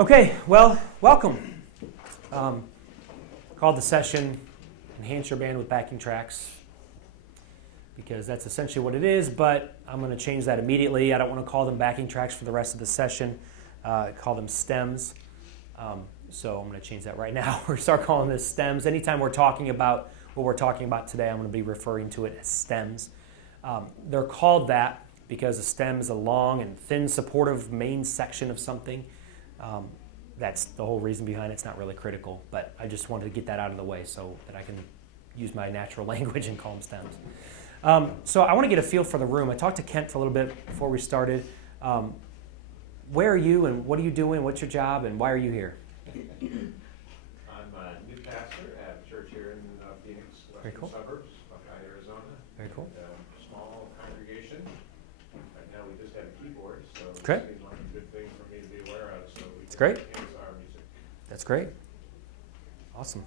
Okay, well, welcome. Called the session Enhance Your Band with Backing Tracks, because that's essentially what it is, but I'm going to change that immediately. I don't want to call them backing tracks for the rest of the session. Call them stems. So I'm going to change that right now. We're start calling this stems. Anytime we're talking about what we're talking about today, I'm going to be referring to it as stems. They're called that because a stem is a long and thin supportive main section of something. That's the whole reason behind it. It's not really critical, but I just wanted to get that out of the way so that I can use my natural language and call them stems. So I want to get a feel for the room. I talked to Kent for a little bit before we started. Where are you and what are you doing? What's your job and why are you here? I'm a new pastor at a church here in Phoenix, western suburbs, Buckeye, Arizona. Very cool. Small congregation. Right now we just have a keyboard, so Okay. it's one good thing for me to be aware of. So we That's great. enhance our music. That's great. Awesome.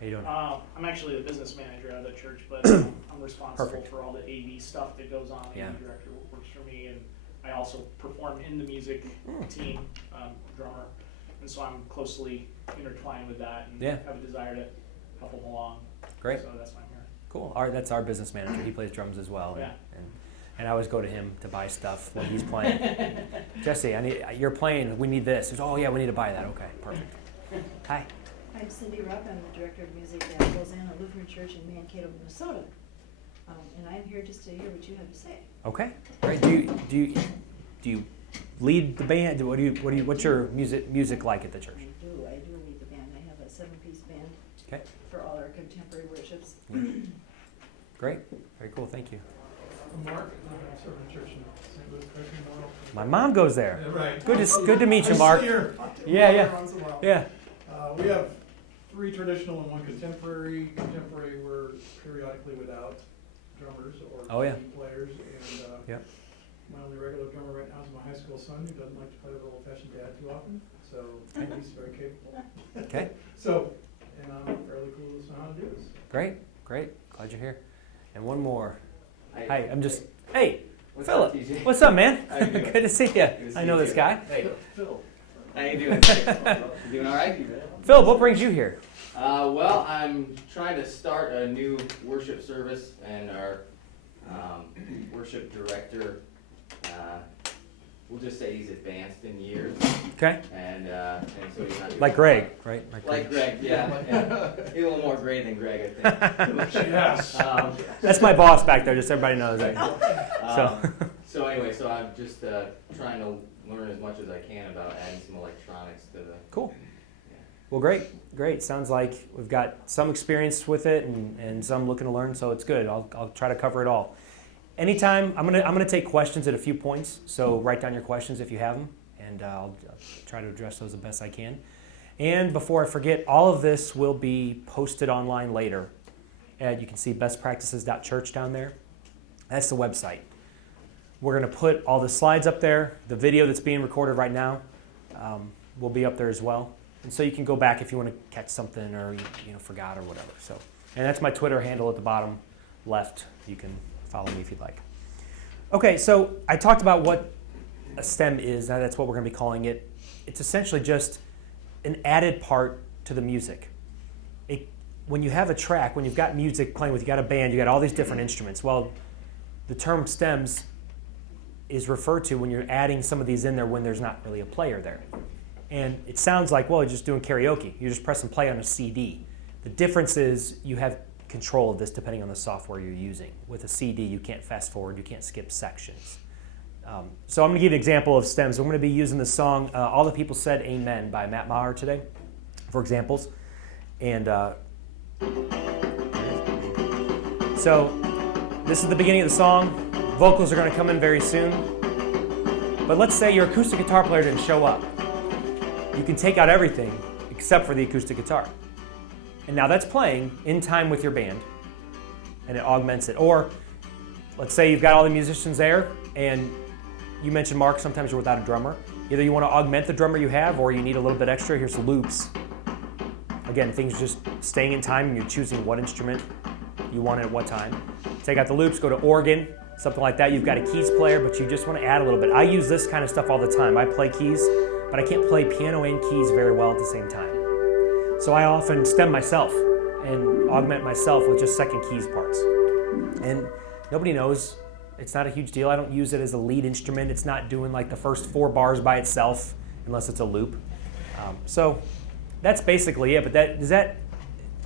How you doing? I'm actually the business manager of the church, but I'm responsible Perfect. for all the AV stuff that goes on. Yeah. AV director works for me, and I also perform in the music team, drummer, and so I'm closely intertwined with that and Yeah. have a desire to help them along. Great. So that's why I'm here. Cool. That's our business manager. He plays drums as well. Yeah. And I always go to him to buy stuff when he's playing. Jesse, you're playing. We need this. He goes, oh, yeah, we need to buy that. Okay, perfect. Hi. I'm Cindy Rupp. I'm the director of music at Hosanna Lutheran Church in Mankato, Minnesota. And I'm here just to hear what you have to say. Okay. Great. Do you lead the band? What's your music like at the church? I do lead the band. I have a 7-piece band Okay. for all our contemporary worships. Great. Very cool. Thank you. I'm Mark. I serve in church in St. Louis, Christian. My mom goes there. Yeah, right. Good to meet you, Mark. Yeah. Yeah. We have 3 traditional and 1 contemporary. Contemporary, we're periodically without drummers or key players. And Yep. my only regular drummer right now is my high school son, who doesn't like to play the old-fashioned dad too often. So he's very capable. Okay. And I'm fairly cool to know how to do this. Great. Glad you're here. And one more. Hi. Hey, What's Philip. up, TJ? What's up, man? How you doing? Good to see you. Good to I see know you this too. guy. Hey, Phil. how you doing? You doing all right? Phil, what brings you here? Well, I'm trying to start a new worship service, and our worship director, we'll just say he's advanced in years, Okay. and so he's not Like Greg, right? Like Greg, yeah. He's a little more gray than Greg, I think. Yes. That's my boss back there, just so everybody knows that. So anyway, so I'm just trying to learn as much as I can about adding some electronics to the. Cool. Yeah. Well, great. Sounds like we've got some experience with it and some looking to learn, so it's good. I'll try to cover it all. Anytime, I'm gonna take questions at a few points, so write down your questions if you have them, and I'll try to address those the best I can. And before I forget, all of this will be posted online later. And you can see bestpractices.church down there. That's the website. We're going to put all the slides up there. The video that's being recorded right now will be up there as well. And so you can go back if you want to catch something or you forgot or whatever. So, and that's my Twitter handle at the bottom left. You can follow me if you'd like. Okay, so I talked about what a stem is. Now that's what we're going to be calling it. It's essentially just an added part to the music. When you have a track, when you've got music playing with, you got a band, you got all these different instruments. Well, the term stems is referred to when you're adding some of these in there when there's not really a player there. And it sounds like, well, you're just doing karaoke. You're just pressing play on a CD. The difference is you have control of this depending on the software you're using. With a CD, you can't fast forward, you can't skip sections. So I'm going to give you an example of stems. I'm going to be using the song All the People Said Amen by Matt Maher today for examples. And so this is the beginning of the song. Vocals are going to come in very soon. But let's say your acoustic guitar player didn't show up. You can take out everything except for the acoustic guitar. And now that's playing in time with your band, and it augments it. Or let's say you've got all the musicians there, and you mentioned, Mark, sometimes you're without a drummer. Either you want to augment the drummer you have, or you need a little bit extra. Here's the loops. Again, things just staying in time, and you're choosing what instrument you want at what time. Take out the loops, go to organ, something like that. You've got a keys player, but you just want to add a little bit. I use this kind of stuff all the time. I play keys, but I can't play piano and keys very well at the same time. So I often stem myself and augment myself with just second keys parts. And nobody knows. It's not a huge deal. I don't use it as a lead instrument. It's not doing like the first 4 bars by itself unless it's a loop. So that's basically it. But does that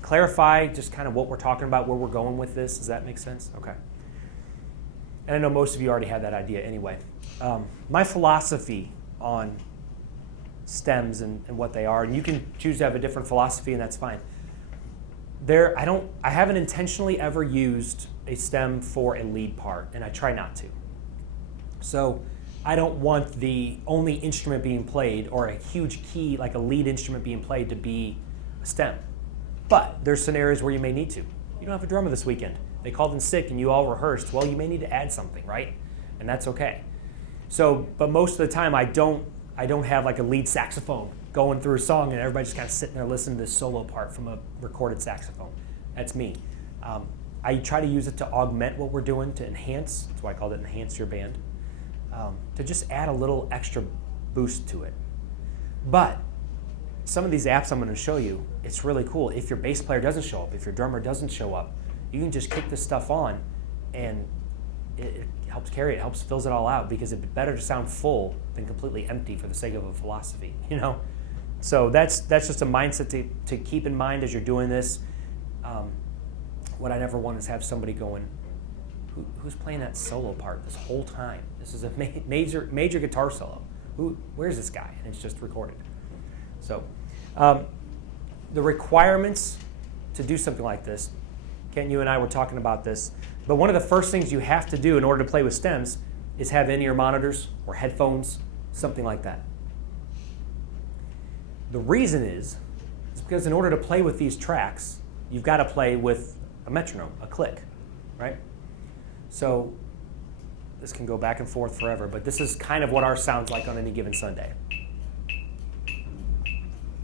clarify just kind of what we're talking about, where we're going with this? Does that make sense? Okay. And I know most of you already had that idea anyway. My philosophy on stems and what they are, and you can choose to have a different philosophy, and that's fine. I haven't intentionally ever used a stem for a lead part, and I try not to. So I don't want the only instrument being played or a huge key, like a lead instrument being played, to be a stem. But there's scenarios where you may need to. You don't have a drummer this weekend. They called in sick and you all rehearsed. Well, you may need to add something, right? And that's okay. So, but most of the time I don't have like a lead saxophone going through a song and everybody just kind of sitting there listening to this solo part from a recorded saxophone. That's me. I try to use it to augment what we're doing, to enhance. That's why I called it Enhance Your Band. To just add a little extra boost to it. But some of these apps I'm going to show you, it's really cool. If your bass player doesn't show up, if your drummer doesn't show up, you can just kick this stuff on and it helps carry it, fills it all out, because it's better to sound full than completely empty for the sake of a philosophy, you know? So that's just a mindset to keep in mind as you're doing this. What I never want is have somebody going, who's playing that solo part this whole time? This is a major guitar solo. Where's this guy? And it's just recorded. So the requirements to do something like this, Ken, you and I were talking about this, but one of the first things you have to do in order to play with stems is have in-ear monitors or headphones, something like that. The reason is because in order to play with these tracks, you've got to play with a metronome, a click, right? So this can go back and forth forever, but this is kind of what ours sounds like on any given Sunday.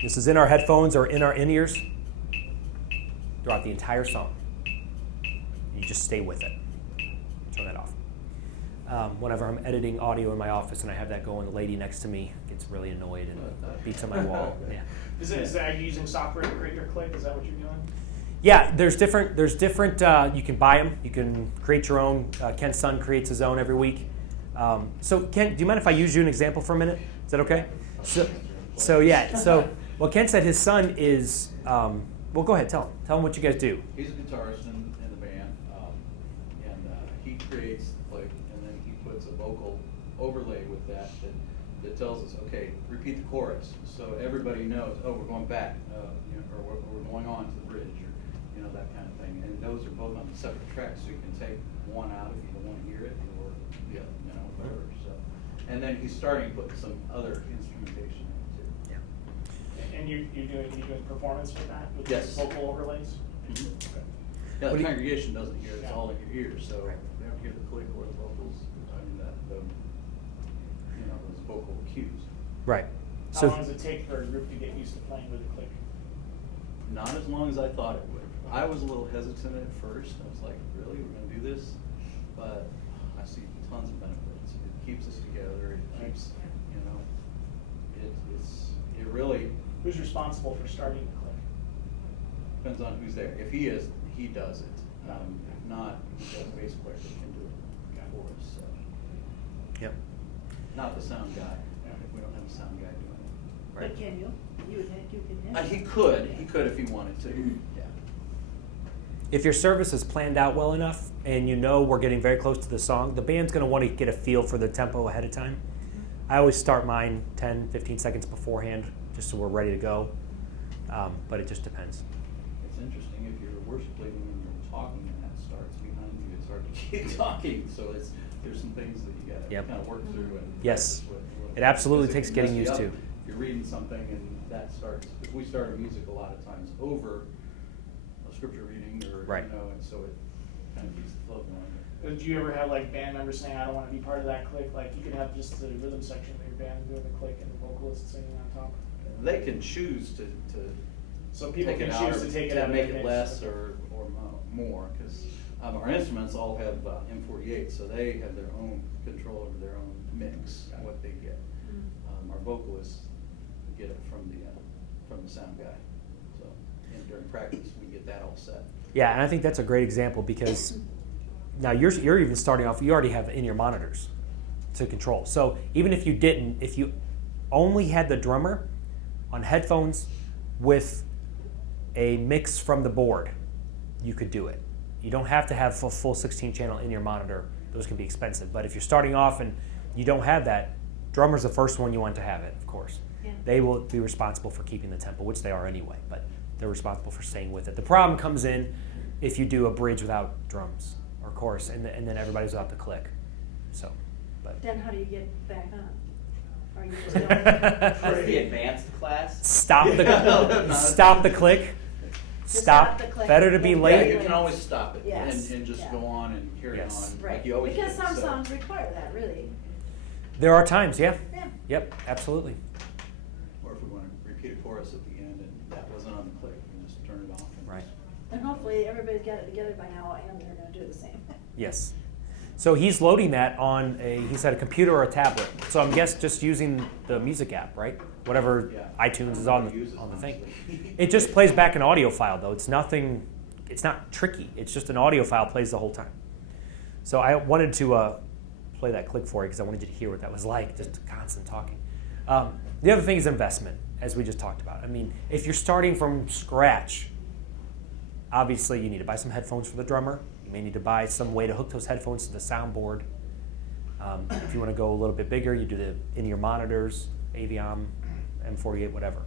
This is in our headphones or in our in-ears throughout the entire song. You just stay with it. Turn that off. Whenever I'm editing audio in my office and I have that going, the lady next to me gets really annoyed and beats on my wall. Yeah. Is that you using software to create your click? Is that what you're doing? Yeah, there's different. You can buy them. You can create your own. Ken's son creates his own every week. So Ken, do you mind if I use you an example for a minute? Is that okay? So well, Ken said his son is. Well, go ahead. Tell him what you guys do. He's a guitarist in the band, and he creates the click, and then he puts a vocal overlay with that tells us, okay, repeat the chorus, so everybody knows. Oh, we're going back, or we're going on to the bridge, or that kind of thing. And those are both on separate tracks, so you can take one out if you don't want to hear it, or the other, whatever. So, and then he's starting to put some other instrumentation in too. Yeah. And you're doing performance with that, with Yes. vocal overlays? Mm-hmm. Okay. Yeah, the congregation doesn't hear it; it's Yeah. all in your ears, so they don't hear the click or the vocals. I mean, those vocal cues. Right. How long does it take for a group to get used to playing with a click? Not as long as I thought it would. I was a little hesitant at first. I was like, really, we're going to do this? But I see tons of benefits. It keeps us together. It keeps, it really Who's responsible for starting the click? depends on who's there. If he is, he does it. If not, we've got a bass player that can do it for us. So. Yep. Not the sound guy. If we don't have a sound guy doing it. Right. But can you? You can. He could if he wanted to. Yeah. If your service is planned out well enough and you know we're getting very close to the song, the band's going to want to get a feel for the tempo ahead of time. I always start mine 10, 15 seconds beforehand just so we're ready to go. But it just depends. It's interesting if you're worship leading and you're talking and that starts behind you, it's hard to keep talking. So there's some things that you got to Yep. kind of work through. And Yes. practice with. It absolutely Because takes can getting mess you used up. to. You're reading something and that starts, because we start our music a lot of times over a scripture reading or, Right. and so it kind of keeps the flow going. Did you ever have like band members saying, I don't want to be part of that click? Like you could have just the rhythm section of your band doing the click and the vocalist singing on top. They can choose to So people take can it out choose or to take it out of make the it mix. less or more, because our instruments all have M48, so they have their own control over their own mix, what they get. Our vocalists get it from the sound guy. So, and during practice, we get that all set. Yeah, and I think that's a great example because now you're even starting off, you already have in-ear monitors to control. So even if you only had the drummer on headphones with a mix from the board, you could do it. You don't have to have a full 16-channel in-ear monitor. Those can be expensive. But if you're starting off and you don't have that, drummer's the first one you want to have it, of course. Yeah. They will be responsible for keeping the tempo, which they are anyway, but they're responsible for staying with it. The problem comes in if you do a bridge without drums or chorus, and then everybody's without the click. So, but Then how do you get back on? Or you just don't? That's the advanced class. stop the click. Just Stop. the click. Better to be Yeah, Yeah, late. you can always stop it Yes. and just Yeah. go on and carry Yes. on Right, like you always because did. some So- songs require that, really. There are times, yeah. Yeah. Yep, absolutely. Or if we want to repeat a chorus at the end and that wasn't on the click, we can just turn it off. And Right. And hopefully everybody's got it together by now and they're gonna do the same. Yes. So he's loading that on he said a computer or a tablet. So I'm just using the music app, right? Whatever Yeah. iTunes is on Uses, the thing. honestly. It just plays back an audio file though. It's not tricky. It's just an audio file plays the whole time. So I wanted to play that click for you because I wanted you to hear what that was like, just constant talking. The other thing is investment, as we just talked about. I mean, if you're starting from scratch, obviously you need to buy some headphones for the drummer. You may need to buy some way to hook those headphones to the soundboard. If you want to go a little bit bigger, you do the in-ear monitors, Aviom, M48, whatever.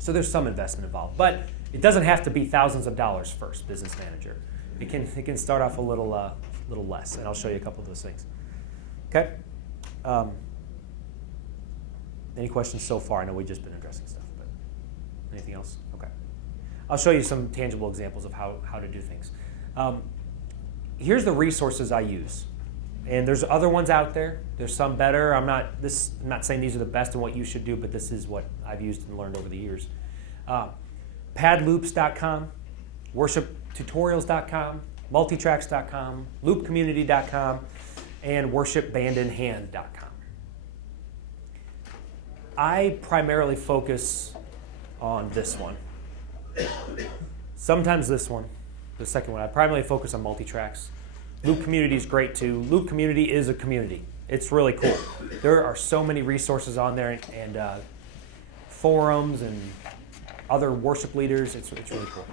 So there's some investment involved, but it doesn't have to be thousands of dollars first, business manager. It can start off a little less, and I'll show you a couple of those things. Okay? Any questions so far? I know we've just been addressing stuff, but anything else? Okay. I'll show you some tangible examples of how to do things. Here's the resources I use. And there's other ones out there. There's some better. I'm not saying these are the best and what you should do, but this is what I've used and learned over the years. Padloops.com, worshiptutorials.com, multitracks.com, loopcommunity.com, and worshipbandinhand.com. I primarily focus on this one. Sometimes this one, the second one. I primarily focus on multitracks. Loop Community is great too. Loop Community is a community. It's really cool. There are so many resources on there and forums and other worship leaders. It's really cool.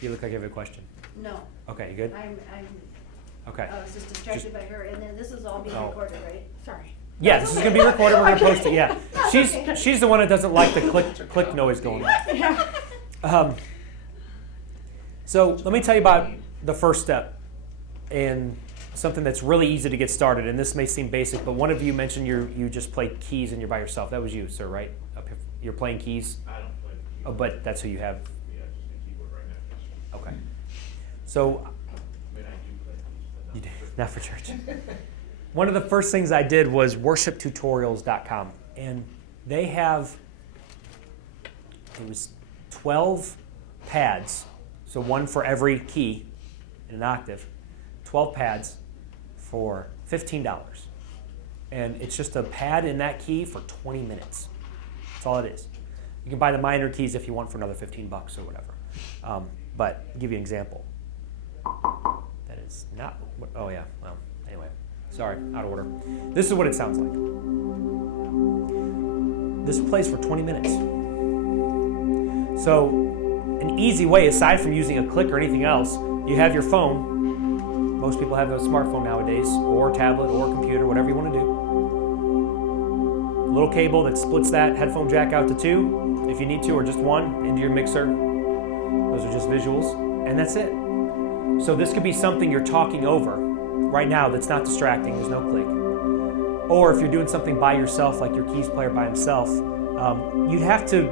You look like you have a question. No, Okay, you good? I'm, Okay. I was just distracted by her, and then this is all being Oh. recorded, right? Sorry. Yeah, this is gonna be recorded. We're gonna post it. Yeah, Okay. she's the one that doesn't like the click noise going on. So let me tell you about the first step and something that's really easy to get started. And this may seem basic, but one of you mentioned you just play keys and you're by yourself. That was you, sir, right? Up here. You're playing keys. I don't play the keyboard. Oh, but that's who you have. Yeah, just the keyboard right now. Okay. So I mean, I do play keys, you but do, not not for church. One of the first things I did was worshiptutorials.com, and they have, it was 12 pads, so one for every key in an octave, 12 pads for $15. And it's just a pad in that key for 20 minutes. That's all it is. You can buy the minor keys if you want for another $15 or whatever. But I'll give you an example. That is not, oh yeah, well, anyway. Sorry, out of order. This is what it sounds like. This plays for 20 minutes. So, an easy way, aside from using a click or anything else, you have your phone. Most people have a smartphone nowadays, or tablet, or computer, whatever you want to do. A little cable that splits that headphone jack out to 2, if you need to, or just 1, into your mixer. Those are just visuals, and that's it. So this could be something you're talking over right now that's not distracting, there's no click. Or if you're doing something by yourself, like your keys player by himself, you'd have to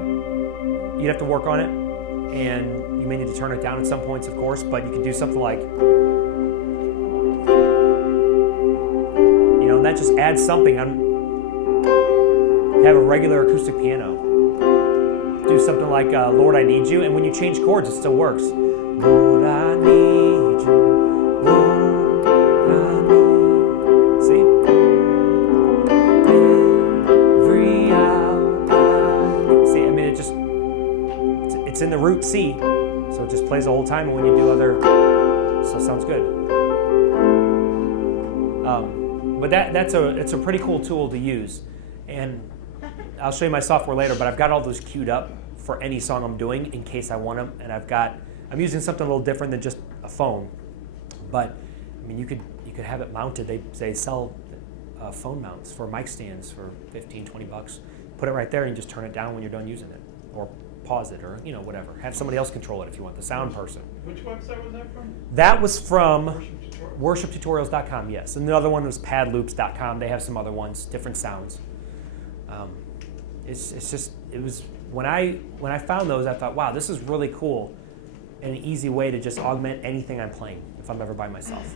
work on it, and you may need to turn it down at some points, of course, but you could do something like, and that just adds something. Have a regular acoustic piano. Do something like Lord, I Need You, and when you change chords, it still works. Lord, I need you. Lord, I need. See? Every hour it's in the root C, so it just plays the whole time. And when you do other, so it sounds good. But it's a pretty cool tool to use, and I'll show you my software later. But I've got all those queued up for any song I'm doing in case I want them, and I'm using something a little different than just a phone. But I mean, you could have it mounted. They sell phone mounts for mic stands for $15, $20. Put it right there and just turn it down when you're done using it, or pause it, or whatever. Have somebody else control it if you want, the sound person. Which website was that from? That was from Worship Tutorial. worshiptutorials.com, yes. And the other one was padloops.com. They have some other ones, different sounds. It was when I found those, I thought, wow, this is really cool and an easy way to just augment anything I'm playing if I'm ever by myself.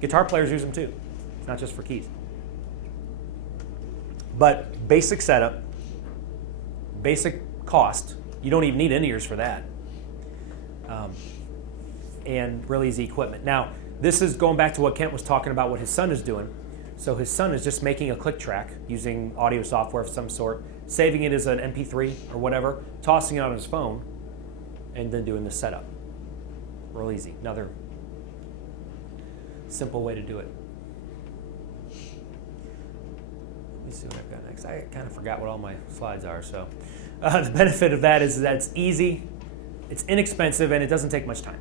Guitar players use them too. It's not just for keys. But basic setup, basic cost. You don't even need in-ears for that. And really easy equipment. Now, this is going back to what Kent was talking about, what his son is doing. So his son is just making a click track using audio software of some sort, saving it as an MP3 or whatever, tossing it on his phone, and then doing the setup. Real easy. Another simple way to do it. Let me see what I've got next. I kind of forgot what all my slides are. So the benefit of that is that it's easy, it's inexpensive, and it doesn't take much time.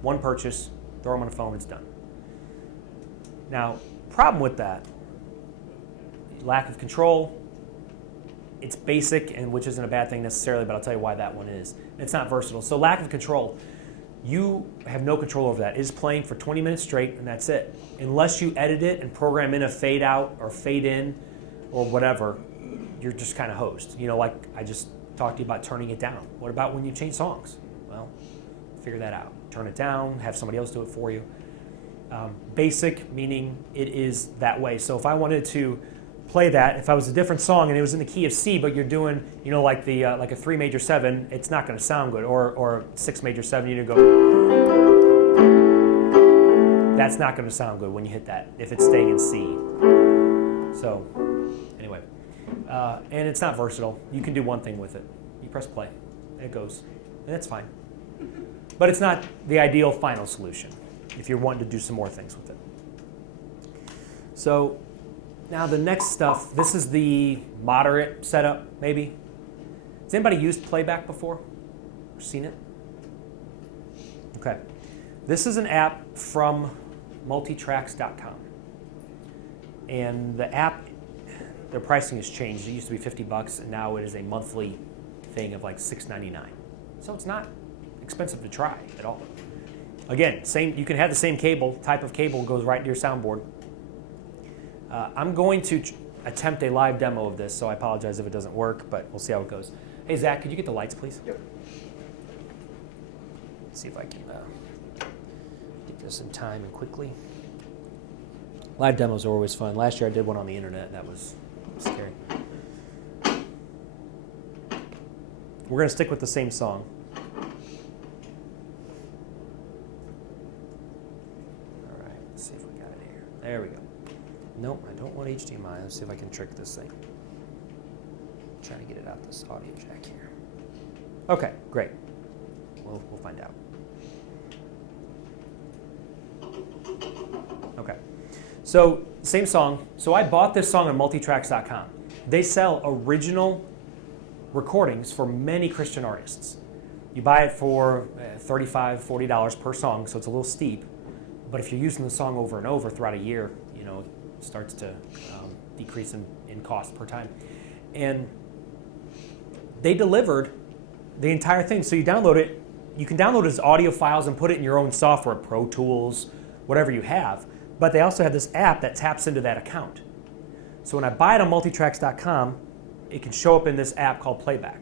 One purchase, throw them on a phone, it's done. Now, problem with that, lack of control. It's basic, and which isn't a bad thing necessarily, but I'll tell you why that one is. It's not versatile. So lack of control. You have no control over that. It is playing for 20 minutes straight, and that's it. Unless you edit it and program in a fade out or fade in or whatever, you're just kind of hosed. Like I just talked to you about turning it down. What about when you change songs? Well, figure that out. Turn it down, have somebody else do it for you. Basic, meaning it is that way. So if I wanted to play that, if I was a different song and it was in the key of C, but you're doing, like a 3 major 7, it's not going to sound good. Or 6 major 7, you go. That's not going to sound good when you hit that if it's staying in C. So anyway, and it's not versatile. You can do one thing with it. You press play, and it goes, and it's fine. But it's not the ideal final solution if you're wanting to do some more things with it. So now the next stuff, this is the moderate setup, maybe. Has anybody used playback before? Or seen it? Okay. This is an app from multitracks.com. And the app, their pricing has changed. It used to be $50, and now it is a monthly thing of like $6.99. So it's not expensive to try at all. Again, you can have the same type of cable goes right to your soundboard. I'm going to attempt a live demo of this, so I apologize if it doesn't work, but we'll see how it goes. Hey, Zach, could you get the lights, please? Yep. Let's see if I can get this in time and quickly. Live demos are always fun. Last year I did one on the internet, and that was scary. We're going to stick with the same song. All right, let's see if we got it here. There we go. Nope, I don't want HDMI. Let's see if I can trick this thing. I'm trying to get it out this audio jack here. Okay, great. We'll find out. Okay, so same song. So I bought this song on multitracks.com. They sell original recordings for many Christian artists. You buy it for $35, $40 per song, so it's a little steep. But if you're using the song over and over throughout a year, it starts to decrease in cost per time. And they delivered the entire thing. So you download it. You can download it as audio files and put it in your own software, Pro Tools, whatever you have. But they also have this app that taps into that account. So when I buy it on multitracks.com, it can show up in this app called Playback.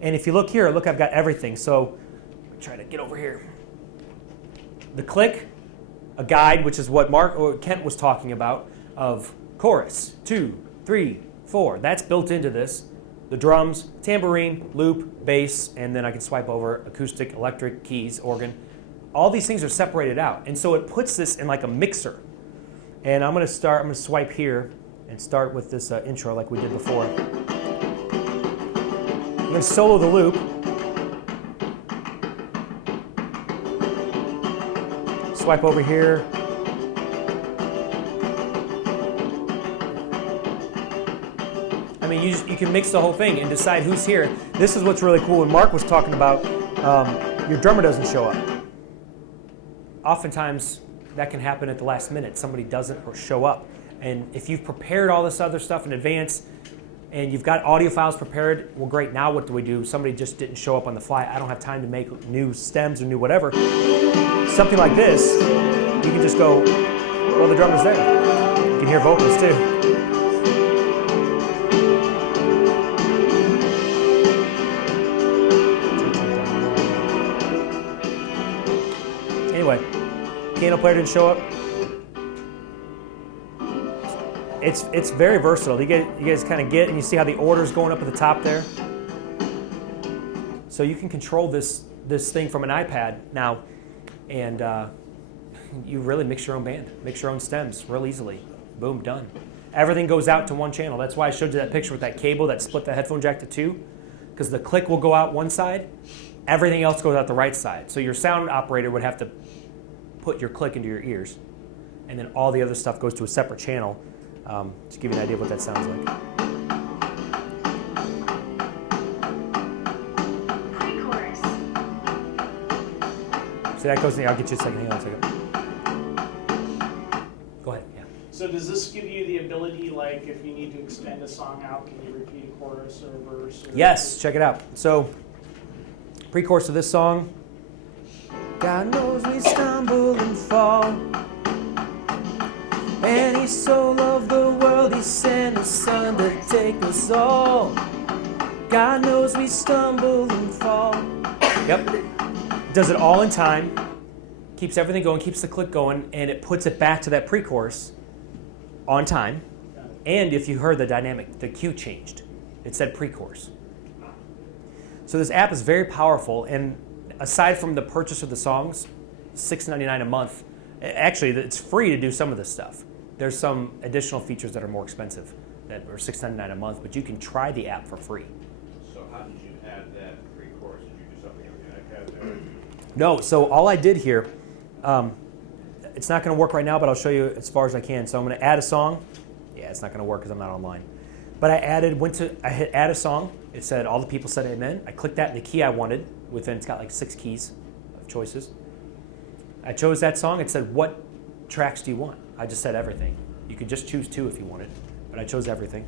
And if you look here, look, I've got everything. So try to get over here. The click, a guide, which is what Kent was talking about, of chorus, 2, 3, 4. That's built into this. The drums, tambourine, loop, bass, and then I can swipe over acoustic, electric, keys, organ. All these things are separated out. And so it puts this in like a mixer. And I'm going to swipe here and start with this intro like we did before. I'm going to solo the loop. Swipe over here. I mean, you can mix the whole thing and decide who's here. This is what's really cool. When Mark was talking about your drummer doesn't show up. Oftentimes, that can happen at the last minute. Somebody doesn't show up. And if you've prepared all this other stuff in advance and you've got audio files prepared, well, great. Now what do? Somebody just didn't show up on the fly. I don't have time to make new stems or new whatever. Something like this, you can just go, well, the drummer's there. You can hear vocals too. Anyway, piano player didn't show up. It's very versatile. You guys kind of get, and you see how the order's going up at the top there. So you can control this thing from an iPad now, and you really mix your own band, mix your own stems real easily. Boom, done. Everything goes out to one channel. That's why I showed you that picture with that cable that split the headphone jack to two, because the click will go out one side, everything else goes out the right side. So your sound operator would have to put your click into your ears, and then all the other stuff goes to a separate channel. To give you an idea of what that sounds like. Pre-chorus. So that goes in there. I'll get you a second. Hang on a second. Go ahead. Yeah. So does this give you the ability, like, if you need to extend a song out, can you repeat a chorus or a verse? Or Yes. Check it out. So, pre-chorus of this song. God knows we stumble and fall. And he so loved the world, he sent his son to take us all. God knows we stumble and fall. Yep. Does it all in time, keeps everything going, keeps the click going, and it puts it back to that pre-chorus on time. And if you heard the dynamic, the cue changed. It said pre-chorus. So this app is very powerful, and aside from the purchase of the songs, $6.99 a month, actually it's free to do some of this stuff. There's some additional features that are more expensive that are $6.99 a month, but you can try the app for free. So how did you add that pre-chorus? Did you do something on the iPad there? No, so all I did here, it's not going to work right now, but I'll show you as far as I can. So I'm going to add a song. Yeah, it's not going to work because I'm not online. But I hit add a song. It said all the people said amen. I clicked that in the key I wanted. It's got like 6 keys of choices. I chose that song. It said, what tracks do you want? I just said everything. You could just choose 2 if you wanted, but I chose everything.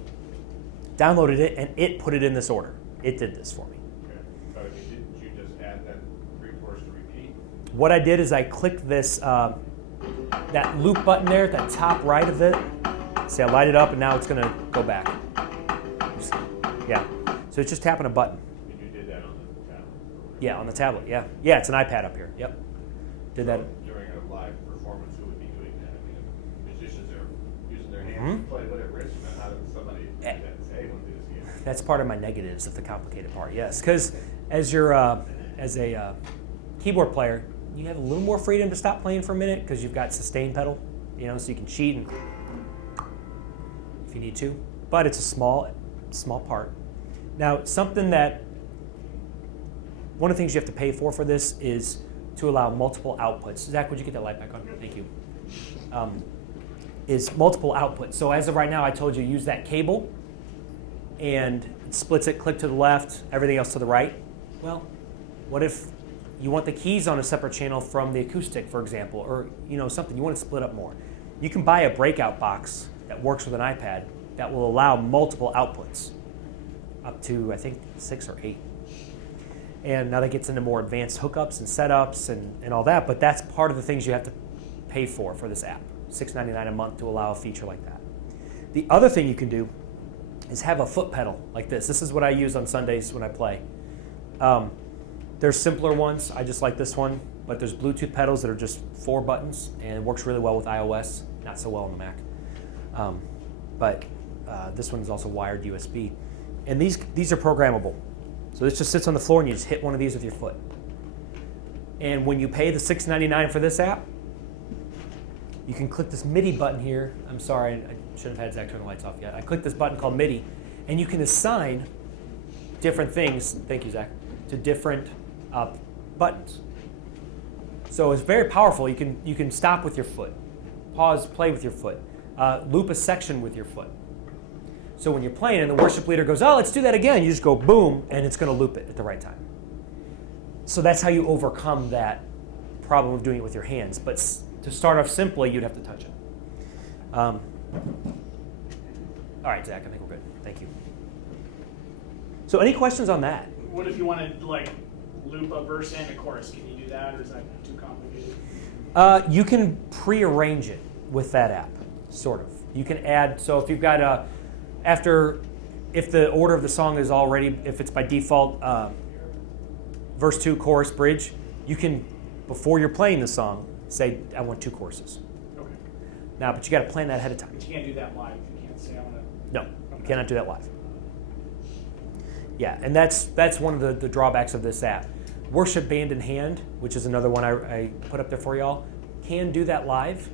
Downloaded it, and it put it in this order. It did this for me. Okay. But didn't you just add that pre-chorus to repeat? What I did is I clicked this, that loop button there at the top right of it. See, I light it up, and now it's going to go back. Yeah. So it's just tapping a button. And you did that on the tablet? Yeah, on the tablet, yeah. Yeah, it's an iPad up here. Yep. Did that. During a live performance, who would be doing that? I mean, musicians are using their hands to play whatever instrument. How does somebody do that and say, hey, we'll do this again? That's part of my negatives of the complicated part, yes. Because as a keyboard player, you have a little more freedom to stop playing for a minute because you've got sustain pedal, so you can cheat and if you need to. But it's a small part. Now, one of the things you have to pay for this is to allow multiple outputs. Zach, would you get that light back on? Thank you. Is multiple outputs. So as of right now, I told you use that cable, and it splits it, click to the left, everything else to the right. Well, what if you want the keys on a separate channel from the acoustic, for example, or something, you want to split up more? You can buy a breakout box that works with an iPad that will allow multiple outputs, up to, I think, 6 or 8. And now that gets into more advanced hookups and setups and all that, but that's part of the things you have to pay for this app, $6.99 a month to allow a feature like that. The other thing you can do is have a foot pedal like this. This is what I use on Sundays when I play. There's simpler ones. I just like this one, but there's Bluetooth pedals that are just 4 buttons, and it works really well with iOS, not so well on the Mac. But this one is also wired USB. And these are programmable. So this just sits on the floor and you just hit one of these with your foot. And when you pay the $6.99 for this app, you can click this MIDI button here. I'm sorry, I should have had Zach turn the lights off yet. I clicked this button called MIDI, and you can assign different things, thank you, Zach, to different buttons. So it's very powerful. You can stop with your foot, pause, play with your foot, loop a section with your foot. So when you're playing and the worship leader goes, oh, let's do that again, you just go boom, and it's going to loop it at the right time. So that's how you overcome that problem of doing it with your hands. But to start off simply, you'd have to touch it. All right, Zach, I think we're good. Thank you. So any questions on that? What if you want to like loop a verse and a chorus? Can you do that, or is that too complicated? You can prearrange it with that app, sort of. You can add, so if you've got if the order of the song is already, if it's by default verse 2, chorus, bridge, you can, before you're playing the song, say, I want 2 choruses. Okay. Now, but you got to plan that ahead of time. But you can't do that live. You can't say I want to. No, you cannot do that live. Yeah, and that's one of the drawbacks of this app. Worship Band in Hand, which is another one I put up there for y'all, can do that live,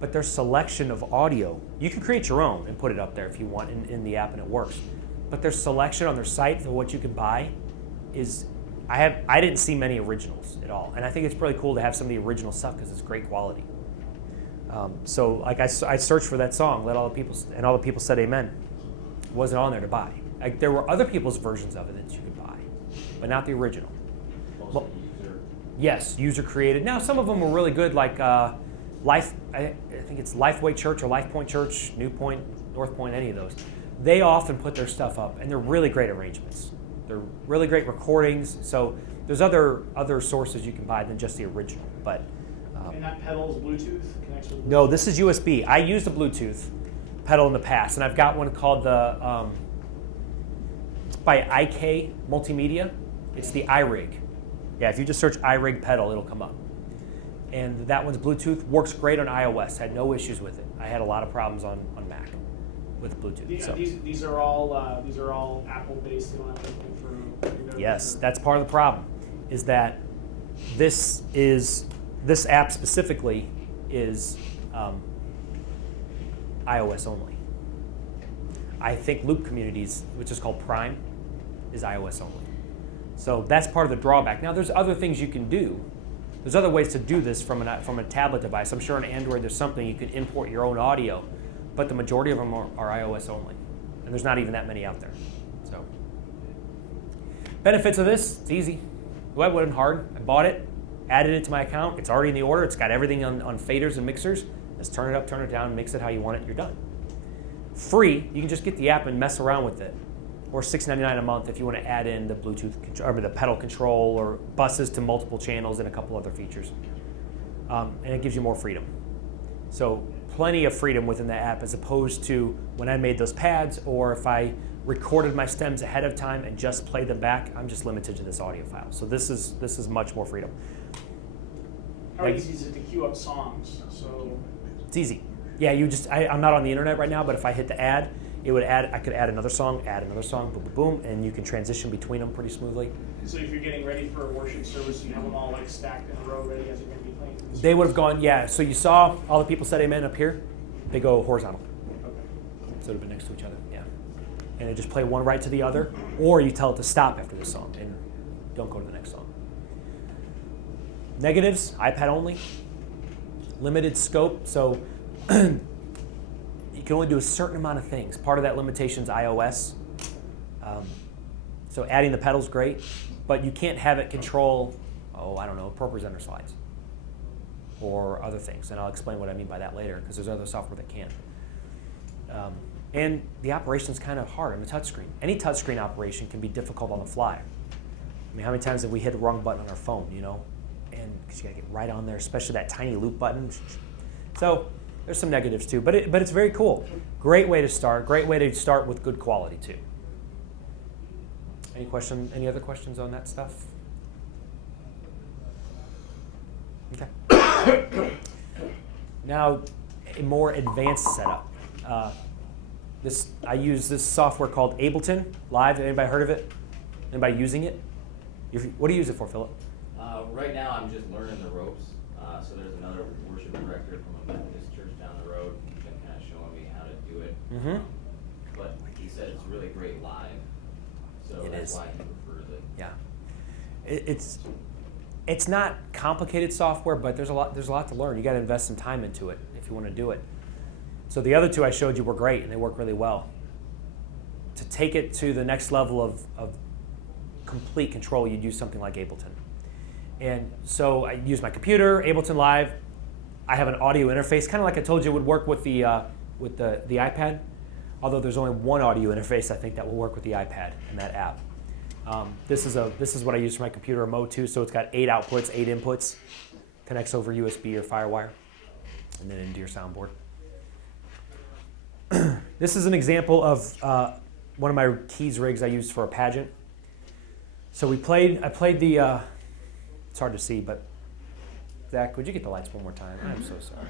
but their selection of audio, you can create your own and put it up there if you want in the app and it works. But their selection on their site for what you can buy is, I didn't see many originals at all. And I think it's really cool to have some of the original stuff because it's great quality. So like I searched for that song, all the people said amen. It wasn't on there to buy. Like, there were other people's versions of it that you could buy, but not the original. Mostly user. Yes, user created. Now some of them were really good, like I think it's Lifeway Church or Life Point Church, New Point, North Point, any of those. They often put their stuff up, and they're really great arrangements. They're really great recordings. So there's other sources you can buy than just the original. But And that pedal is Bluetooth, connects with Bluetooth? no, this is USB. I used a Bluetooth pedal in the past, and I've got one called it's by IK Multimedia. It's the iRig. Yeah, if you just search iRig pedal, it'll come up. And that one's Bluetooth, works great on iOS. Had no issues with it. I had a lot of problems on Mac with Bluetooth. So. These are all Apple based. You don't have to go through Windows. Yes, that's part of the problem. Is that this app specifically is iOS only. I think Loop Communities, which is called Prime, is iOS only. So that's part of the drawback. Now, there's other things you can do. There's other ways to do this from a tablet device. I'm sure on Android there's something you can import your own audio, but the majority of them are iOS only. And there's not even that many out there. So benefits of this, it's easy. The web wasn't hard. I bought it, added it to my account. It's already in the order. It's got everything on faders and mixers. Just turn it up, turn it down, mix it how you want it, you're done. Free, you can just get the app and mess around with it. Or $6.99 a month if you want to add in the Bluetooth or the pedal control or buses to multiple channels and a couple other features. And it gives you more freedom. So plenty of freedom within the app as opposed to when I made those pads or if I recorded my stems ahead of time and just played them back, I'm just limited to this audio file. So this is much more freedom. How easy is it to queue up songs? So it's easy. Yeah, I'm not on the internet right now, but if I hit the add, I could add another song, boom, boom, boom, and you can transition between them pretty smoothly. So if you're getting ready for a worship service, you have them all like stacked in a row ready as you're going to be playing. They would have gone, yeah. So you saw all the people said amen up here. They go horizontal. Okay. So it would have been next to each other, yeah. And they just play one right to the other, or you tell it to stop after this song and don't go to the next song. Negatives, iPad only. Limited scope, so you can only do a certain amount of things. Part of that limitation is iOS. So adding the pedal's great, but you can't have it control, Pro Presenter slides or other things. And I'll explain what I mean by that later because there's other software that can. And the operation's kind of hard on the touchscreen. Any touchscreen operation can be difficult on the fly. I mean, how many times have we hit the wrong button on our phone, And because you gotta get right on there, especially that tiny loop button. So there's some negatives too, but it's very cool. Great way to start. Great way to start with good quality too. Any other questions on that stuff? Okay. Now, a more advanced setup. I use this software called Ableton Live. Anybody heard of it? Anybody using it? What do you use it for, Philip? Right now, I'm just learning the ropes. So there's another worship director from a Methodist church down the road who's been kind of showing me how to do it. Mm-hmm. But he said it's really great live. So It that's is. why he prefers it. Yeah. It's It's not complicated software, but there's a lot to learn. You got to invest some time into it if you want to do it. So the other two I showed you were great, and they work really well. To take it to the next level of complete control, you'd use something like Ableton. And so I use my computer, Ableton Live. I have an audio interface, kind of like I told you would work with the iPad. Although there's only one audio interface I think that will work with the iPad and that app. This is what I use for my computer, a Mode 2, so it's got 8 outputs, 8 inputs, connects over USB or FireWire, and then into your soundboard. This is an example of one of my keys rigs I used for a pageant. So I played the, it's hard to see, but Zach, would you get the lights one more time? I'm so sorry.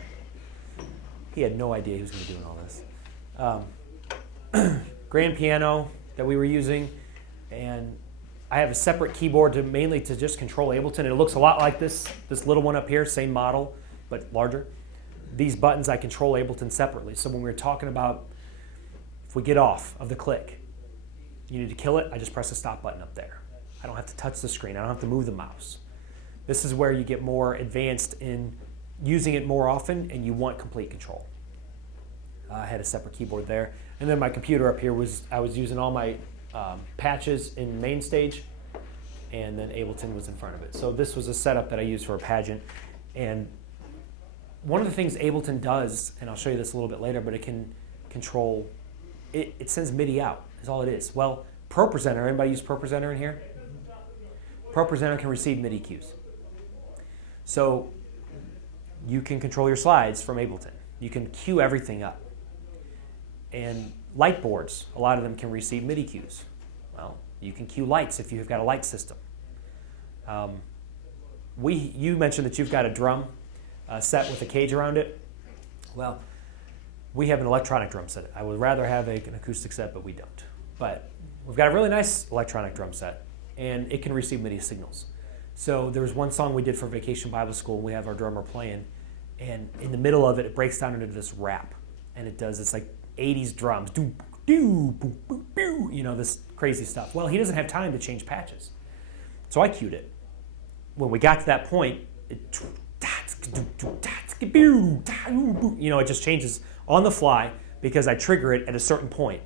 He had no idea he was going to be doing all this. Grand piano that we were using, and I have a separate keyboard mainly to just control Ableton. It looks a lot like this little one up here, same model, but larger. These buttons I control Ableton separately. So when we were talking about if we get off of the click, you need to kill it, I just press the stop button up there. I don't have to touch the screen. I don't have to move the mouse. This is where you get more advanced in using it more often, and you want complete control. I had a separate keyboard there. And then my computer up here I was using all my patches in main stage, and then Ableton was in front of it. So this was a setup that I used for a pageant. And one of the things Ableton does, and I'll show you this a little bit later, but it can control, it sends MIDI out, is all it is. Well, ProPresenter, anybody use ProPresenter in here? ProPresenter can receive MIDI cues. So you can control your slides from Ableton. You can cue everything up. And light boards, a lot of them can receive MIDI cues. Well, you can cue lights if you've got a light system. You mentioned that you've got a drum set with a cage around it. Well, we have an electronic drum set. I would rather have an acoustic set, but we don't. But we've got a really nice electronic drum set, and it can receive MIDI signals. So there was one song we did for Vacation Bible School, and we have our drummer playing, and in the middle of it, it breaks down into this rap, and it's like 80s drums, do, do, boo, boo, boo, this crazy stuff. Well, he doesn't have time to change patches. So I cued it. When we got to that point, it just changes on the fly because I trigger it at a certain point.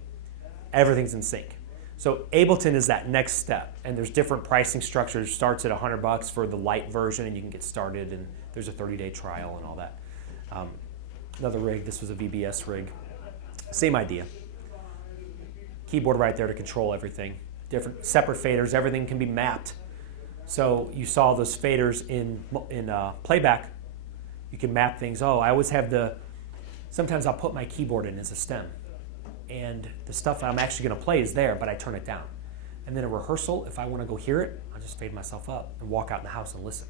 Everything's in sync. So Ableton is that next step, and there's different pricing structures. It starts at $100 for the light version, and you can get started, and there's a 30-day trial and all that. Another rig, this was a VBS rig. Same idea. Keyboard right there to control everything. Different separate faders, everything can be mapped. So you saw those faders in playback. You can map things. Oh, I always have sometimes I'll put my keyboard in as a stem. And the stuff I'm actually going to play is there, but I turn it down. And then a rehearsal, if I want to go hear it, I'll just fade myself up and walk out in the house and listen.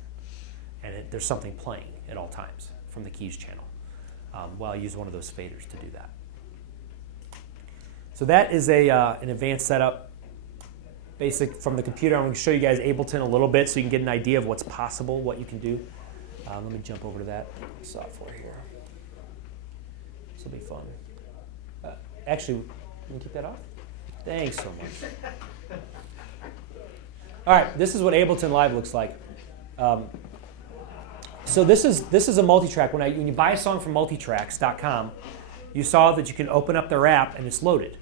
And there's something playing at all times from the keys channel. Well, I use one of those faders to do that. So that is an advanced setup. Basic from the computer. I'm going to show you guys Ableton a little bit so you can get an idea of what's possible, what you can do. Let me jump over to that software here. This will be fun. Actually, can you keep that off? Thanks so much. All right, this is what Ableton Live looks like. So this is a multi-track. When you buy a song from multitracks.com, you saw that you can open up their app and it's loaded.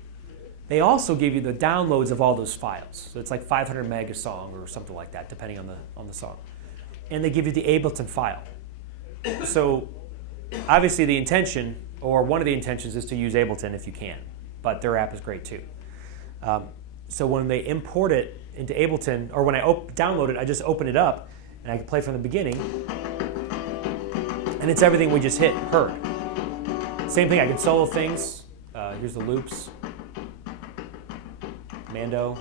They also give you the downloads of all those files. So it's like 500 meg a song or something like that, depending on the song. And they give you the Ableton file. So obviously the intention, or one of the intentions, is to use Ableton if you can. But their app is great too. So when they import it into Ableton, or when I download it, I just open it up and I can play from the beginning. And it's everything we just heard. Same thing, I can solo things. Here's the loops. Mando.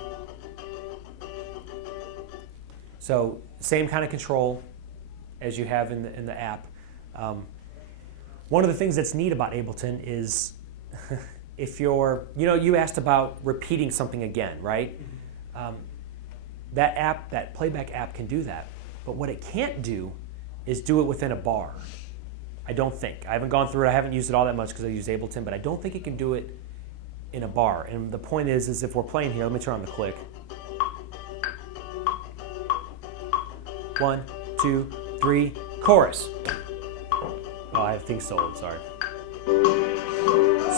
So same kind of control as you have in the app. One of the things that's neat about Ableton is if you asked about repeating something again, right? That playback app can do that. But what it can't do is do it within a bar. I don't think. I haven't gone through it. I haven't used it all that much because I use Ableton, but I don't think it can do it in a bar. And the point is if we're playing here, let me turn on the click. 1, 2, 3, chorus. Oh, I have things soloed, sorry.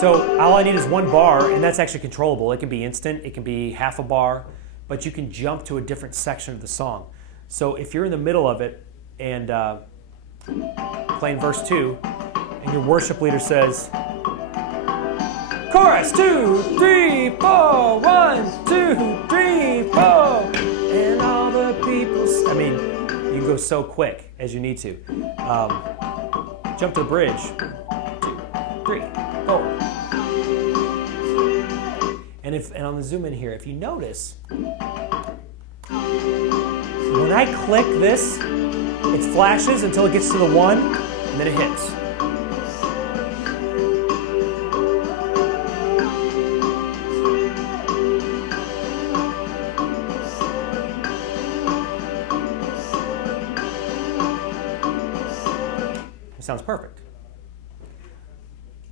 So all I need is one bar, and that's actually controllable. It can be instant, it can be half a bar, but you can jump to a different section of the song. So if you're in the middle of it and playing verse 2, and your worship leader says, chorus, 2, 3, 4, 1, 2, 3, 4, and all the people. I mean, you can go so quick as you need to. Jump to the bridge. 2, 3, 4. And on the zoom in here, if you notice, when I click this, it flashes until it gets to the 1, and then it hits. It sounds perfect.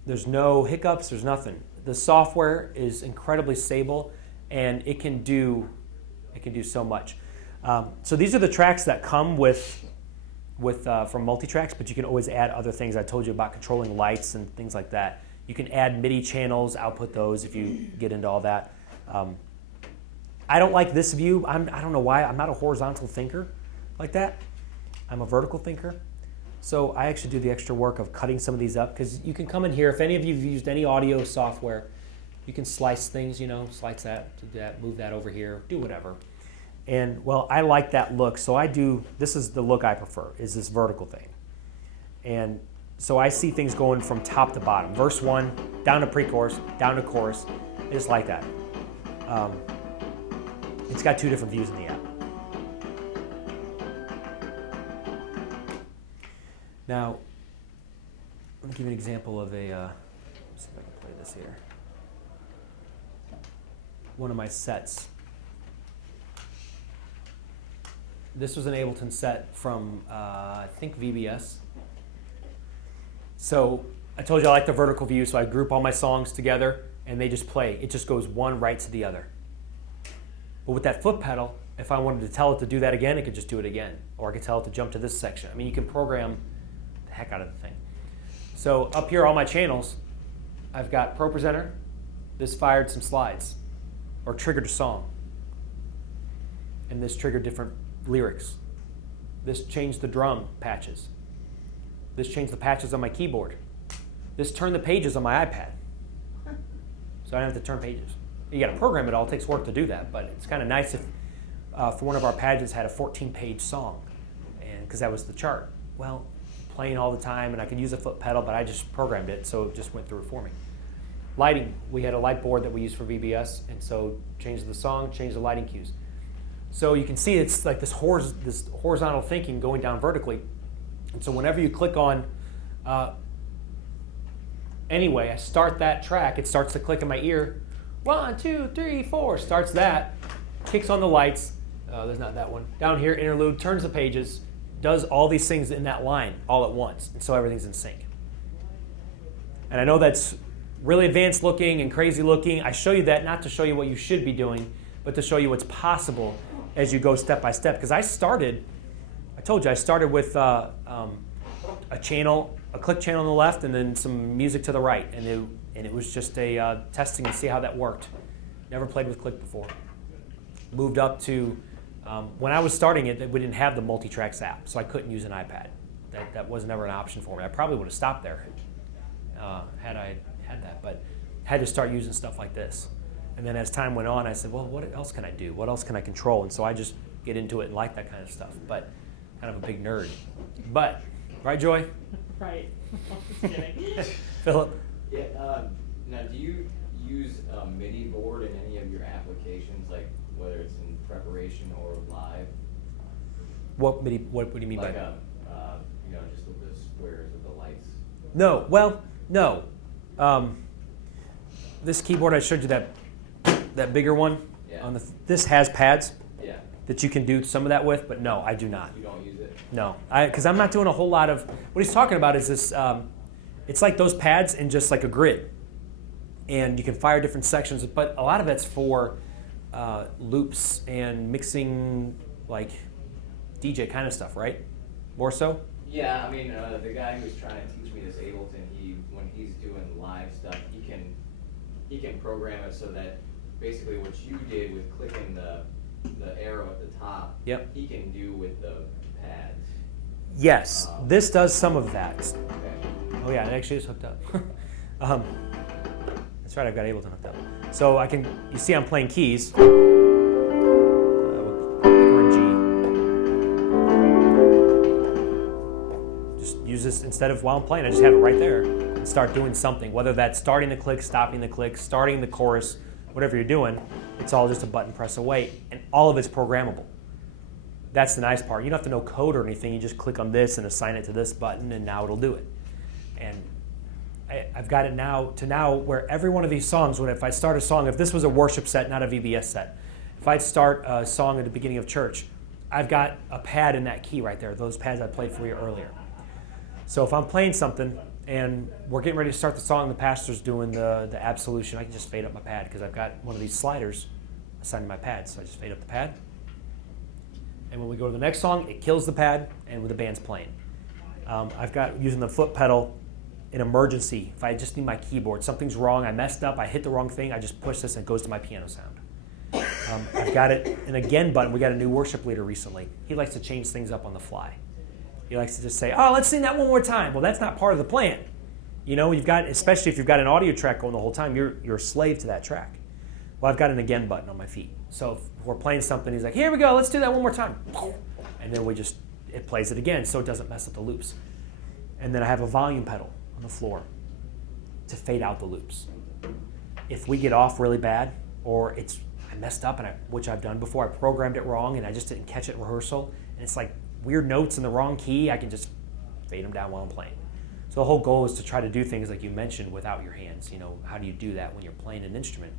There's no hiccups, there's nothing. The software is incredibly stable, and it can do so much. So these are the tracks that come with from multitracks, but you can always add other things. I told you about controlling lights and things like that. You can add MIDI channels, output those if you get into all that. I don't like this view. I don't know why. I'm not a horizontal thinker like that. I'm a vertical thinker. So I actually do the extra work of cutting some of these up, because you can come in here. If any of you have used any audio software, you can slice things, slice that, do that, move that over here, do whatever. And well, I like that look, so this is the look I prefer, is this vertical thing. And so I see things going from top to bottom. Verse 1, down to pre-chorus, down to chorus. I just like that. It's got 2 different views in the app. Now, let me give you an example of let's see if I can play this here. One of my sets. This was an Ableton set from, I think, VBS. So I told you I like the vertical view, so I group all my songs together, and they just play. It just goes one right to the other. But with that foot pedal, if I wanted to tell it to do that again, it could just do it again. Or I could tell it to jump to this section. I mean, you can program the heck out of the thing. So up here, all my channels, I've got Pro Presenter. This fired some slides, or triggered a song. And this triggered different lyrics. This changed the drum patches. This changed the patches on my keyboard. This turned the pages on my iPad. So I don't have to turn pages. You got to program it all. It takes work to do that, but it's kind of nice if for one of our pageants had a 14-page song, and because that was the chart. Well, playing all the time, and I could use a foot pedal, but I just programmed it, so it just went through it for me. Lighting, we had a light board that we used for VBS, and so changed the song, changed the lighting cues. So you can see it's like this horizontal thinking going down vertically. And so whenever you click on, anyway, I start that track, it starts to click in my ear. 1, 2, 3, 4, starts that, kicks on the lights. There's not that one. Down here, interlude, turns the pages, does all these things in that line all at once. And so everything's in sync. And I know that's really advanced looking and crazy looking. I show you that not to show you what you should be doing, but to show you what's possible as you go step by step. Because I told you, I started with a click channel on the left and then some music to the right. And it was just a testing to see how that worked. Never played with click before. Moved up to, when I was starting it, we didn't have the multi-tracks app, so I couldn't use an iPad. That was never an option for me. I probably would have stopped there had I had that, but had to start using stuff like this. And then as time went on, I said, well, what else can I do? What else can I control? And so I just get into it and like that kind of stuff, but kind of a big nerd. But, right, Joy? Right. Just kidding. Philip? Yeah, now do you use a MIDI board in any of your applications, like whether it's in preparation or live? What do you mean Like by that? just with the squares of the lights? No, well, no. This keyboard I showed you, that bigger one, Yeah. this has pads Yeah. that you can do some of that with, but no, I do not. You don't use it? No, because I'm not doing a whole lot of, what he's talking about is this, it's like those pads in just like a grid. And you can fire different sections, but a lot of it's for loops and mixing, like DJ kind of stuff, right? more so? Yeah, I mean, the guy who's trying to teach me this Ableton, when he's doing live stuff, he can program it so that basically what you did with clicking the arrow at the top, Yep. he can do with the pads. Yes, this does some of that. Okay. Oh yeah, it actually is hooked up. That's right, I've got Ableton hooked up. So you see I'm playing keys. We're in G. Just use this instead of while I'm playing, I just have it right there and start doing something. Whether that's starting the click, stopping the click, starting the chorus, whatever you're doing, it's all just a button press away, and all of it's programmable. That's the nice part. You don't have to know code or anything. You just click on this and assign it to this button, and now it'll do it. And I've got it now where every one of these songs, if I start a song, if this was a worship set, not a VBS set, if I'd start a song at the beginning of church, I've got a pad in that key right there, those pads I played for you earlier. So if I'm playing something and we're getting ready to start the song, the pastor's doing the absolution, I can just fade up my pad because I've got one of these sliders assigned to my pad. So I just fade up the pad. And when we go to the next song, it kills the pad, and the band's playing. I've got using the foot pedal in emergency. If I just need my keyboard, something's wrong, I messed up, I hit the wrong thing, I just push this and it goes to my piano sound. I've got it an again button. We got a new worship leader recently. He likes to change things up on the fly. He likes to just say, "Oh, let's sing that one more time." Well, that's not part of the plan. You know, especially if you've got an audio track going the whole time, you're a slave to that track. Well, I've got an again button on my feet. So if we're playing something, he's like, "Here we go, let's do that one more time." And then it plays it again so it doesn't mess up the loops. And then I have a volume pedal on the floor to fade out the loops. If we get off really bad, or I messed up, which I've done before, I programmed it wrong and I just didn't catch it in rehearsal, and it's like weird notes in the wrong key, I can just fade them down while I'm playing. So the whole goal is to try to do things like you mentioned without your hands. You know, how do you do that when you're playing an instrument?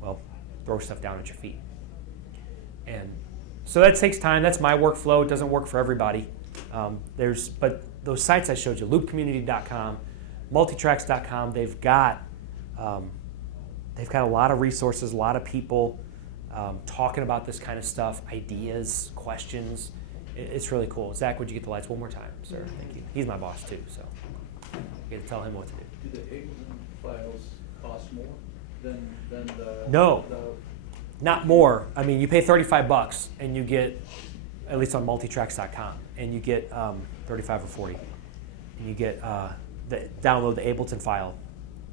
Well, throw stuff down at your feet. And so that takes time. That's my workflow. It doesn't work for everybody. But those sites I showed you, loopcommunity.com, multitracks.com, they've got a lot of resources, a lot of people talking about this kind of stuff, ideas, questions. It's really cool. Zach, would you get the lights one more time, sir? Thank you. He's my boss too, so I get to tell him what to do. Do the Ableton files cost more than the? No. Not more. I mean, you pay $35 and you get, at least on multitracks.com, and you get 35 or 40, and you get download the Ableton file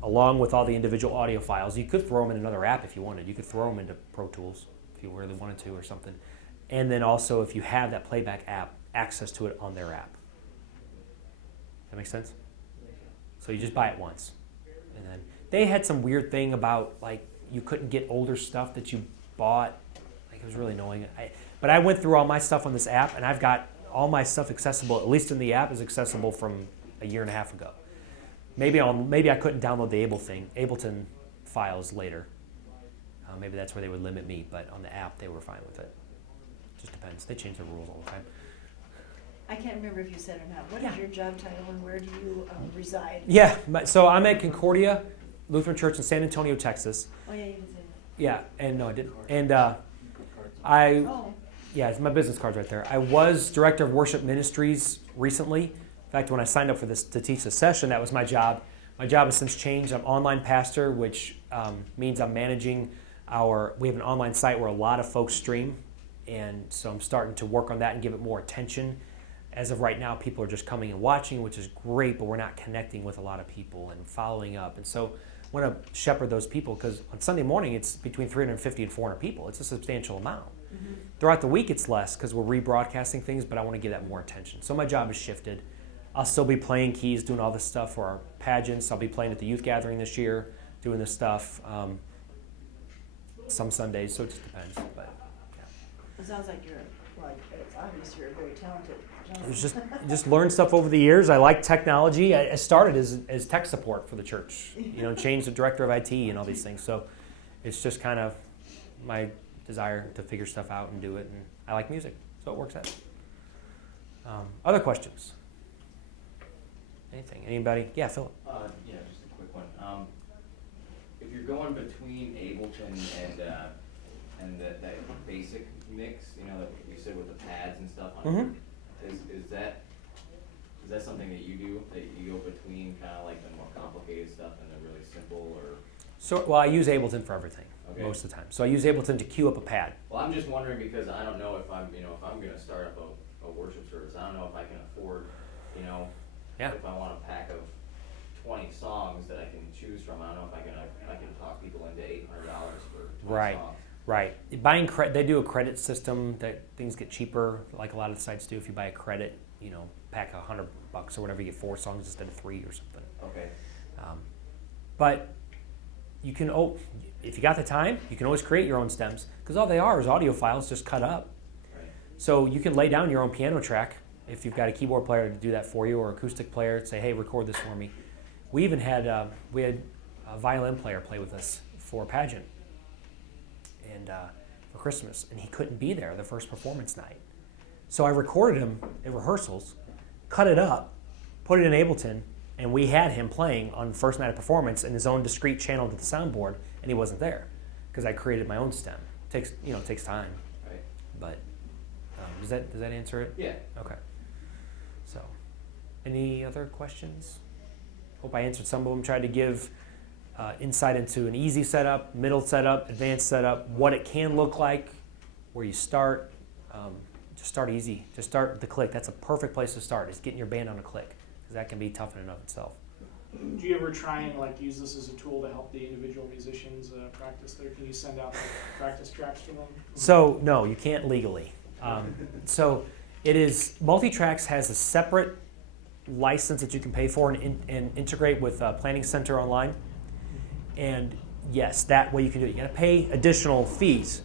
along with all the individual audio files. You could throw them in another app if you wanted. You could throw them into Pro Tools if you really wanted to or something. And then also, if you have that playback app, access to it on their app. That make sense? So you just buy it once. And then they had some weird thing about, like, you couldn't get older stuff that you bought. Like, it was really annoying. But I went through all my stuff on this app, and I've got all my stuff accessible, at least in the app, is accessible from a year and a half ago. Maybe I couldn't download the Ableton files later. Maybe that's where they would limit me, but on the app, they were fine with it. Just depends. They change the rules all the time. I can't remember if you said or not. What is your job title and where do you reside? Yeah, so I'm at Concordia Lutheran Church in San Antonio, Texas. Oh, yeah, you can say that. Yeah, and no, I didn't. And Oh, yeah, it's my business card's right there. I was director of worship ministries recently. In fact, when I signed up for this to teach this session, that was my job. My job has since changed. I'm online pastor, which means I'm managing we have an online site where a lot of folks stream. And so I'm starting to work on that and give it more attention. As of right now, people are just coming and watching, which is great, but we're not connecting with a lot of people and following up. And so I want to shepherd those people, because on Sunday morning, it's between 350 and 400 people. It's a substantial amount. Mm-hmm. Throughout the week, it's less because we're rebroadcasting things, but I want to give that more attention. So my job has shifted. I'll still be playing keys, doing all this stuff for our pageants. I'll be playing at the youth gathering this year, doing this stuff some Sundays, so it just depends. But it sounds like it's obvious you're very talented. it was just learned stuff over the years. I like technology. I started as tech support for the church, changed the director of IT and all these things. So it's just kind of my desire to figure stuff out and do it. And I like music, so it works out. Other questions? Anything? Anybody? Yeah, Philip. Yeah, just a quick one. If you're going between Ableton and that basic mix, that you said with the pads and stuff on Mm-hmm. is that Is that something that you do, that you go between kind of like the more complicated stuff and the really simple, or? So, well, I use Ableton for everything Okay. most of the time. So I use Ableton to queue up a pad. Well, I'm just wondering because I don't know if I'm gonna start up a worship service, I don't know if I can afford, Yeah. if I want a pack of 20 songs that I can choose from, I don't know if I can talk people into $800 for 20 Right. songs. Right. Buying they do a credit system that things get cheaper, like a lot of the sites do. If you buy a credit, pack $100 or whatever, you get 4 songs instead of 3 or something. Okay. But you can, if you got the time, you can always create your own stems because all they are is audio files just cut up. Right. So you can lay down your own piano track if you've got a keyboard player to do that for you, or acoustic player to say, hey, record this for me. We even had a violin player play with us for a pageant and for Christmas, and he couldn't be there the first performance night. So I recorded him at rehearsals, cut it up, put it in Ableton, and we had him playing on the first night of performance in his own discrete channel to the soundboard, and he wasn't there because I created my own stem. It takes time, Right. but does that answer it? Yeah. Okay. So, any other questions? Hope I answered some of them. Tried to give insight into an easy setup, middle setup, advanced setup, what it can look like, where you start. Just start easy. Just start with the click. That's a perfect place to start, is getting your band on a click, because that can be tough in and of itself. Do you ever try and use this as a tool to help the individual musicians practice there? Can you send out practice tracks to them? So, no, you can't legally. So, it is, Multitracks has a separate license that you can pay for and integrate with Planning Center Online. And yes, that way you can do it. You got to pay additional fees,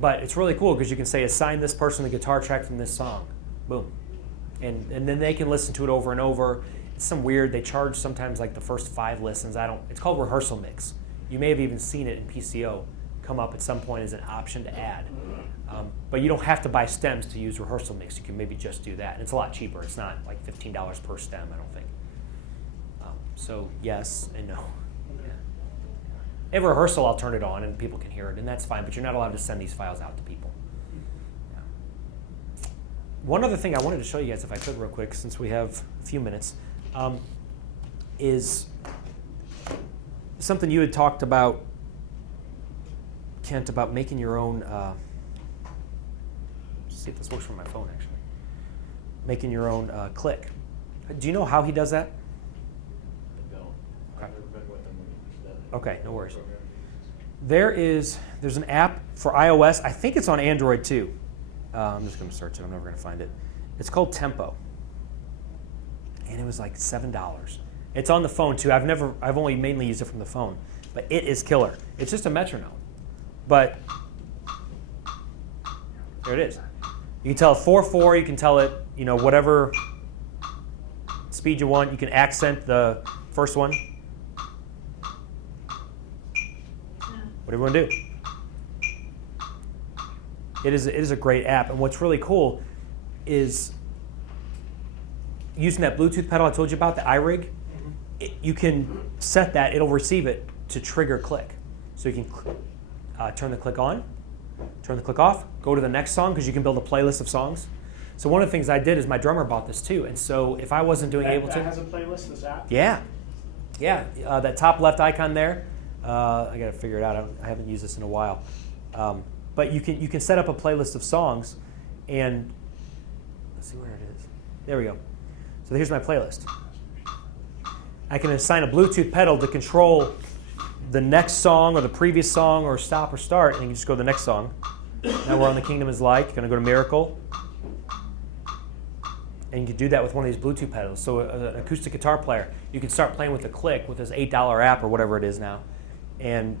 but it's really cool because you can say, assign this person the guitar track from this song. Boom. And then they can listen to it over and over. It's some weird, they charge sometimes like the first 5 listens. It's called rehearsal mix. You may have even seen it in PCO come up at some point as an option to add. But you don't have to buy stems to use rehearsal mix. You can maybe just do that. And it's a lot cheaper. It's not like $15 per stem, I don't think. So yes and no. Yeah. At rehearsal, I'll turn it on and people can hear it, and that's fine. But you're not allowed to send these files out to people. Yeah. One other thing I wanted to show you guys, if I could real quick, since we have a few minutes, is something you had talked about, Kent, about making your own, let's see if this works from my phone actually, making your own click. Do you know how he does that? I don't. Okay. I've never been with him when he does that. Okay, no worries. There's an app for iOS. I think it's on Android too. I'm just going to search it. I'm never going to find it. It's called Tempo, and it was like $7. It's on the phone too. I've only mainly used it from the phone, but it is killer. It's just a metronome, but there it is. You can tell it 4/4. You can tell it, whatever speed you want. You can accent the first one. Whatever you want to do. It is a great app, and what's really cool is using that Bluetooth pedal I told you about, the iRig. You can set that; it'll receive it to trigger click. So you can turn the click on, turn the click off, go to the next song because you can build a playlist of songs. So one of the things I did is my drummer bought this too, and so if I wasn't doing Ableton, that has a playlist. This app. yeah, that top left icon there. I got to figure it out. I haven't used this in a while. But you can set up a playlist of songs, and let's see where it is. There we go. So here's my playlist. I can assign a Bluetooth pedal to control the next song or the previous song or stop or start, and you can just go to the next song. Now we're on The Kingdom is Like. Going to go to Miracle. And you can do that with one of these Bluetooth pedals. So an acoustic guitar player, you can start playing with a click with this $8 app or whatever it is now. And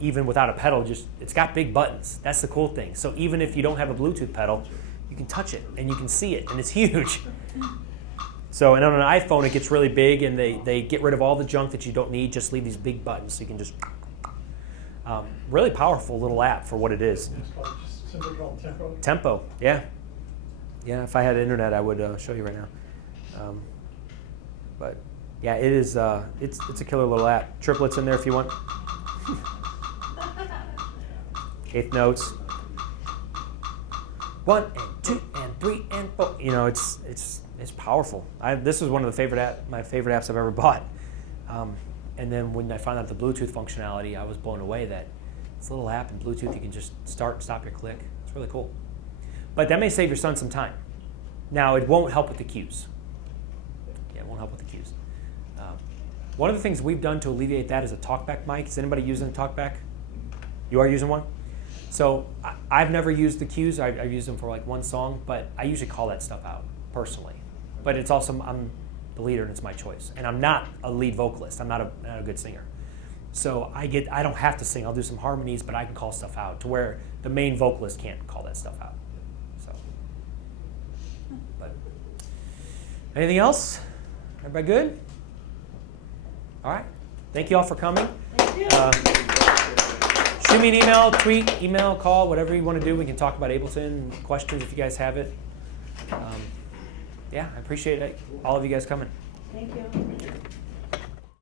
even without a pedal, it's got big buttons. That's the cool thing. So even if you don't have a Bluetooth pedal, you can touch it and you can see it, and it's huge. So, and on an iPhone, it gets really big, and they get rid of all the junk that you don't need, just leave these big buttons so you can just, really powerful little app for what it is. It's just simply called Tempo. Tempo, yeah. Yeah, if I had internet, I would show you right now. But yeah, it is, it's a killer little app. Triplets in there if you want. Eighth notes. 1 and 2 and 3 and 4. It's powerful. This is one of my favorite apps I've ever bought. And then when I found out the Bluetooth functionality, I was blown away that it's a little app in Bluetooth. You can just start and stop your click. It's really cool. But that may save your son some time. Now, it won't help with the cues. Yeah, it won't help with the cues. One of the things we've done to alleviate that is a TalkBack mic. Is anybody using a TalkBack? You are using one? So I've never used the cues. I've used them for like one song, but I usually call that stuff out personally. But it's also, I'm the leader and it's my choice. And I'm not a lead vocalist. I'm not a good singer. So I don't have to sing. I'll do some harmonies, but I can call stuff out to where the main vocalist can't call that stuff out. So, but anything else? Everybody good? All right. Thank you all for coming. Thank you. Shoot me an email, tweet, email, call, whatever you want to do. We can talk about Ableton, questions if you guys have it. Yeah, I appreciate it. All of you guys coming. Thank you.